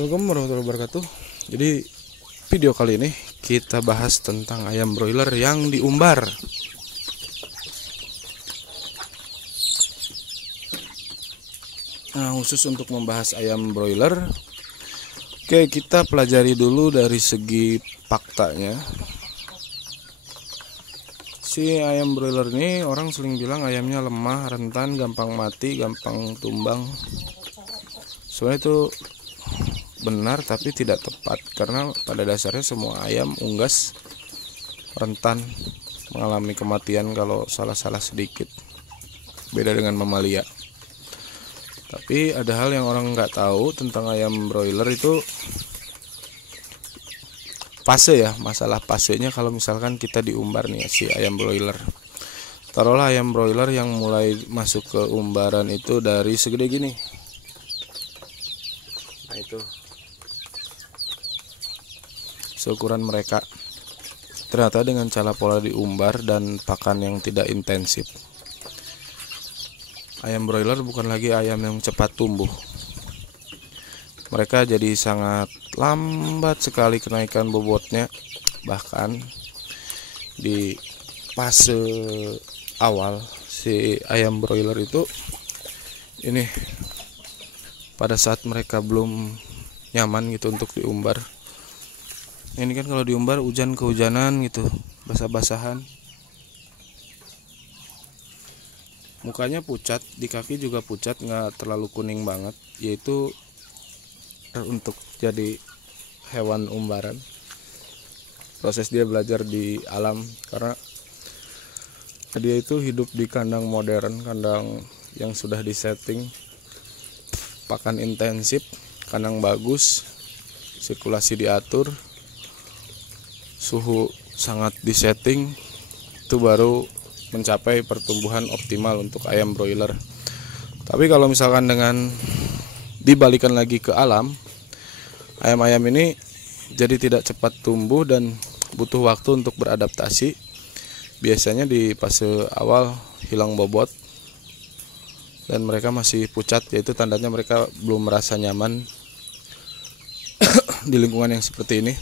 Assalamualaikum warahmatullahi wabarakatuh. Jadi video kali ini kita bahas tentang ayam broiler yang diumbar. Nah, khusus untuk membahas ayam broiler, oke, kita pelajari dulu dari segi faktanya. Si ayam broiler ini orang sering bilang ayamnya lemah, rentan, gampang mati, gampang tumbang. Sebenarnya itu benar tapi tidak tepat, karena pada dasarnya semua ayam unggas rentan mengalami kematian kalau salah-salah sedikit. Beda dengan mamalia. Tapi ada hal yang orang nggak tahu tentang ayam broiler itu fase ya, masalah fasenya. Kalau misalkan kita diumbar nih si ayam broiler, taruhlah ayam broiler yang mulai masuk ke umbaran itu dari segede gini. Nah itu seukuran mereka. Ternyata dengan cara pola diumbar dan pakan yang tidak intensif, ayam broiler bukan lagi ayam yang cepat tumbuh. Mereka jadi sangat lambat sekali kenaikan bobotnya. Bahkan di fase awal si ayam broiler itu ini, pada saat mereka belum nyaman gitu untuk diumbar. Ini kan kalau diumbar hujan kehujanan gitu, basah-basahan. Mukanya pucat, di kaki juga pucat, nggak terlalu kuning banget. Yaitu untuk jadi hewan umbaran. Proses dia belajar di alam, karena dia itu hidup di kandang modern, kandang yang sudah disetting, pakan intensif, kandang bagus, sirkulasi diatur, suhu sangat disetting, itu baru mencapai pertumbuhan optimal untuk ayam broiler. Tapi kalau misalkan dengan dibalikan lagi ke alam, ayam-ayam ini jadi tidak cepat tumbuh dan butuh waktu untuk beradaptasi. Biasanya di fase awal hilang bobot dan mereka masih pucat, yaitu tandanya mereka belum merasa nyaman di lingkungan yang seperti ini.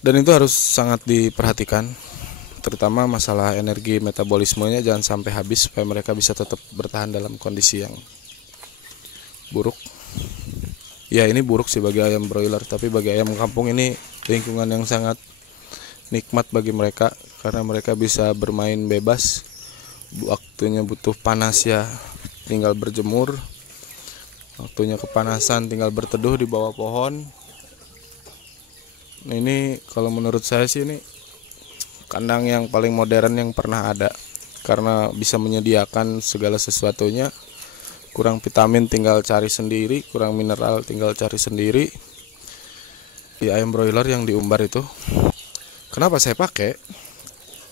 Dan itu harus sangat diperhatikan, terutama masalah energi metabolismenya jangan sampai habis supaya mereka bisa tetap bertahan dalam kondisi yang buruk. Ya, ini buruk sih bagi ayam broiler, tapi bagi ayam kampung ini lingkungan yang sangat nikmat bagi mereka, karena mereka bisa bermain bebas. Waktunya butuh panas ya tinggal berjemur, waktunya kepanasan tinggal berteduh di bawah pohon. Nah, ini kalau menurut saya sih ini kandang yang paling modern yang pernah ada, karena bisa menyediakan segala sesuatunya. Kurang vitamin tinggal cari sendiri, kurang mineral tinggal cari sendiri. Di ayam broiler yang diumbar itu, kenapa saya pakai?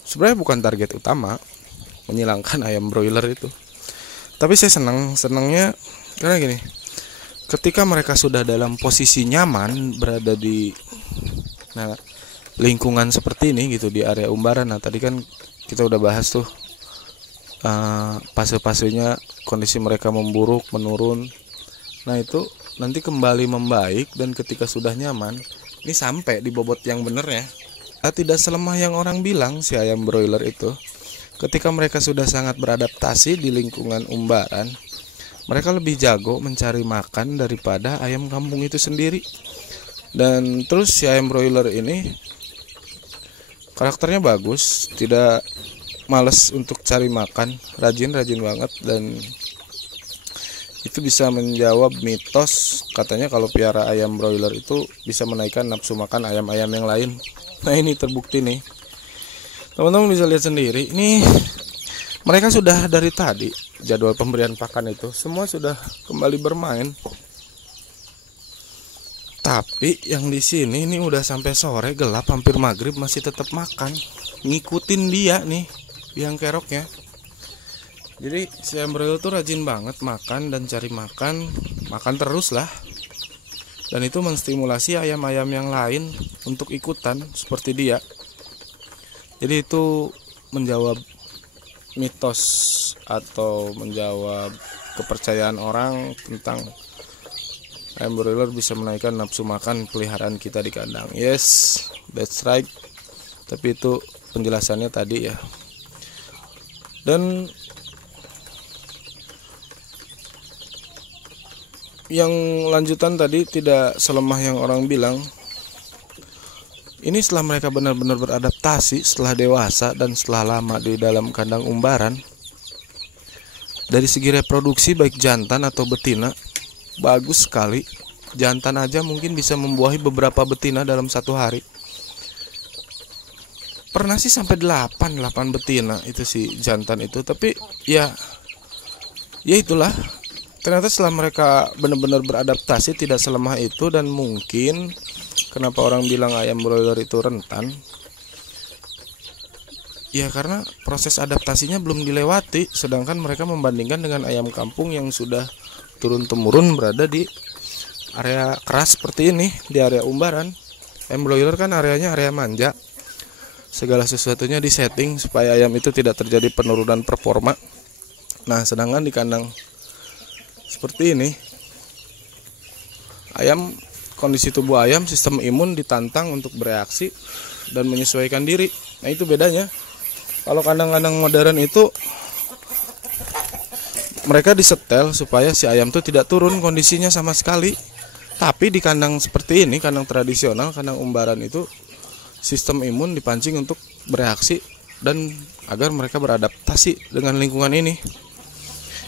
Sebenarnya bukan target utama menyilangkan ayam broiler itu, tapi saya senangnya karena gini, ketika mereka sudah dalam posisi nyaman berada di lingkungan seperti ini gitu, di area umbaran. Nah, tadi kan kita udah bahas tuh fase-fasenya, kondisi mereka memburuk, menurun. Nah, itu nanti kembali membaik, dan ketika sudah nyaman, ini sampai di bobot yang bener ya. Tidak selemah yang orang bilang si ayam broiler itu. Ketika mereka sudah sangat beradaptasi di lingkungan umbaran, mereka lebih jago mencari makan daripada ayam kampung itu sendiri. Dan terus si ayam broiler ini karakternya bagus, tidak males untuk cari makan, rajin banget. Dan itu bisa menjawab mitos katanya kalau piara ayam broiler itu bisa menaikkan nafsu makan ayam-ayam yang lain. Nah, ini terbukti nih, teman-teman bisa lihat sendiri. Ini mereka sudah dari tadi jadwal pemberian pakan itu semua sudah kembali bermain. Tapi yang di sini ini udah sampai sore, gelap hampir maghrib masih tetap makan, ngikutin dia nih biang keroknya. Jadi si ayam broiler tuh rajin banget makan dan cari makan terus lah. Dan itu menstimulasi ayam-ayam yang lain untuk ikutan seperti dia. Jadi itu menjawab mitos atau menjawab kepercayaan orang tentang ayam broiler bisa menaikkan nafsu makan peliharaan kita di kandang. Yes, that's right. Tapi itu penjelasannya tadi ya. Dan yang lanjutan tadi tidak selemah yang orang bilang. Ini setelah mereka benar-benar beradaptasi, setelah dewasa dan setelah lama di dalam kandang umbaran. Dari segi reproduksi baik jantan atau betina bagus sekali. Jantan aja mungkin bisa membuahi beberapa betina dalam satu hari. Pernah sih sampai 8 betina itu si jantan itu. Tapi ya itulah. Ternyata setelah mereka benar-benar beradaptasi tidak selemah itu. Dan mungkin kenapa orang bilang ayam broiler itu rentan, ya karena proses adaptasinya belum dilewati. Sedangkan mereka membandingkan dengan ayam kampung yang sudah turun-temurun berada di area keras seperti ini, di area umbaran. Ayam broiler kan areanya area manja, segala sesuatunya disetting supaya ayam itu tidak terjadi penurunan performa. Nah sedangkan di kandang seperti ini, ayam, kondisi tubuh ayam, sistem imun ditantang untuk bereaksi dan menyesuaikan diri. Nah itu bedanya. Kalau kandang-kandang modern itu mereka disetel supaya si ayam itu tidak turun kondisinya sama sekali. Tapi di kandang seperti ini, kandang tradisional, kandang umbaran itu sistem imun dipancing untuk bereaksi dan agar mereka beradaptasi dengan lingkungan ini.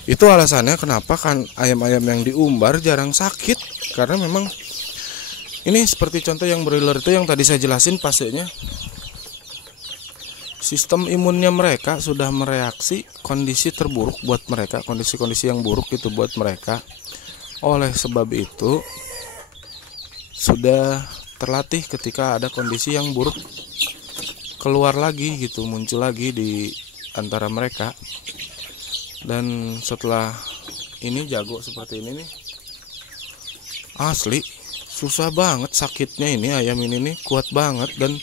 Itu alasannya kenapa kan ayam-ayam yang diumbar jarang sakit. Karena memang ini seperti contoh yang broiler itu yang tadi saya jelasin fasenya. Sistem imunnya mereka sudah mereaksi kondisi terburuk buat mereka, kondisi-kondisi yang buruk itu buat mereka. Oleh sebab itu sudah terlatih ketika ada kondisi yang buruk keluar lagi gitu, muncul lagi di antara mereka. Dan setelah ini jago seperti ini nih, asli susah banget sakitnya ini ayam ini nih, kuat banget dan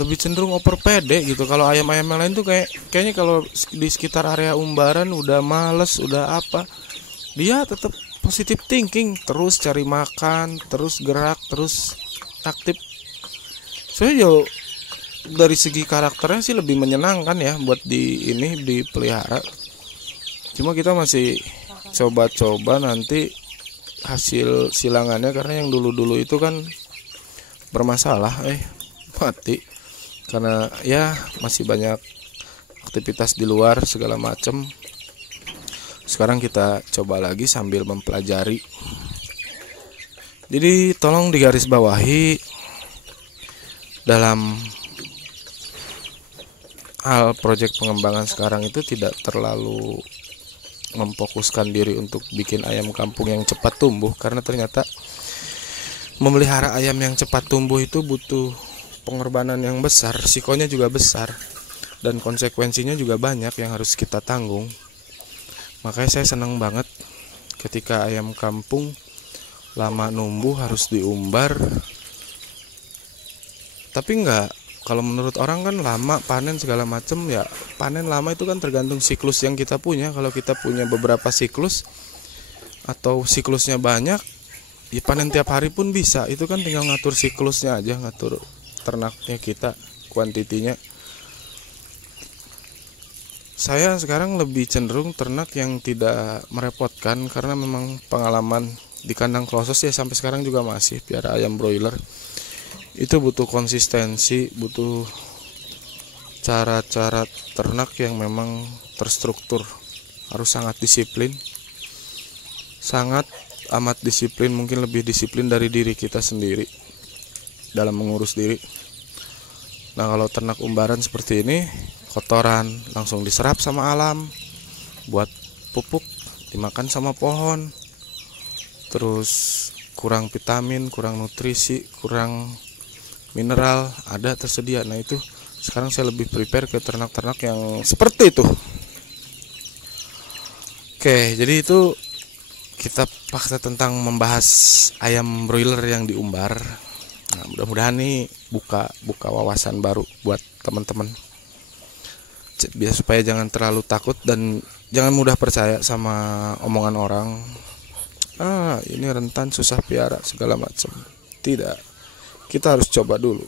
lebih cenderung oper pede gitu. Kalau ayam-ayam yang lain tuh kayaknya kalau di sekitar area umbaran udah males, udah apa, dia tetap positive thinking, terus cari makan, terus gerak, terus aktif. Soalnya dari segi karakternya sih lebih menyenangkan ya buat dipelihara. Cuma kita masih coba-coba nanti hasil silangannya, karena yang dulu-dulu itu kan bermasalah, mati karena ya masih banyak aktivitas di luar segala macam. Sekarang kita coba lagi sambil mempelajari. Jadi tolong digarisbawahi dalam hal proyek pengembangan sekarang itu tidak terlalu memfokuskan diri untuk bikin ayam kampung yang cepat tumbuh, karena ternyata memelihara ayam yang cepat tumbuh itu butuh pengorbanan yang besar, risikonya juga besar dan konsekuensinya juga banyak yang harus kita tanggung. Makanya saya senang banget ketika ayam kampung lama numbuh harus diumbar. Tapi enggak, kalau menurut orang kan lama panen segala macam, ya panen lama itu kan tergantung siklus yang kita punya. Kalau kita punya beberapa siklus atau siklusnya banyak, ya panen tiap hari pun bisa. Itu kan tinggal ngatur siklusnya aja, ngatur ternaknya kita, kuantitinya. Saya sekarang lebih cenderung ternak yang tidak merepotkan, karena memang pengalaman di kandang closes ya sampai sekarang juga masih piara ayam broiler. Itu butuh konsistensi, butuh cara-cara ternak yang memang terstruktur, harus sangat disiplin, sangat amat disiplin, mungkin lebih disiplin dari diri kita sendiri dalam mengurus diri. Nah kalau ternak umbaran seperti ini, kotoran langsung diserap sama alam, buat pupuk dimakan sama pohon. Terus kurang vitamin, kurang nutrisi, kurang mineral ada tersedia. Nah itu sekarang saya lebih prepare ke ternak-ternak yang seperti itu. Oke, jadi itu kita fakta tentang membahas ayam broiler yang diumbar. Nah, mudah-mudahan nih buka wawasan baru buat teman-teman. Biar supaya jangan terlalu takut dan jangan mudah percaya sama omongan orang. Ini rentan susah piara segala macam. Tidak. Kita harus coba dulu.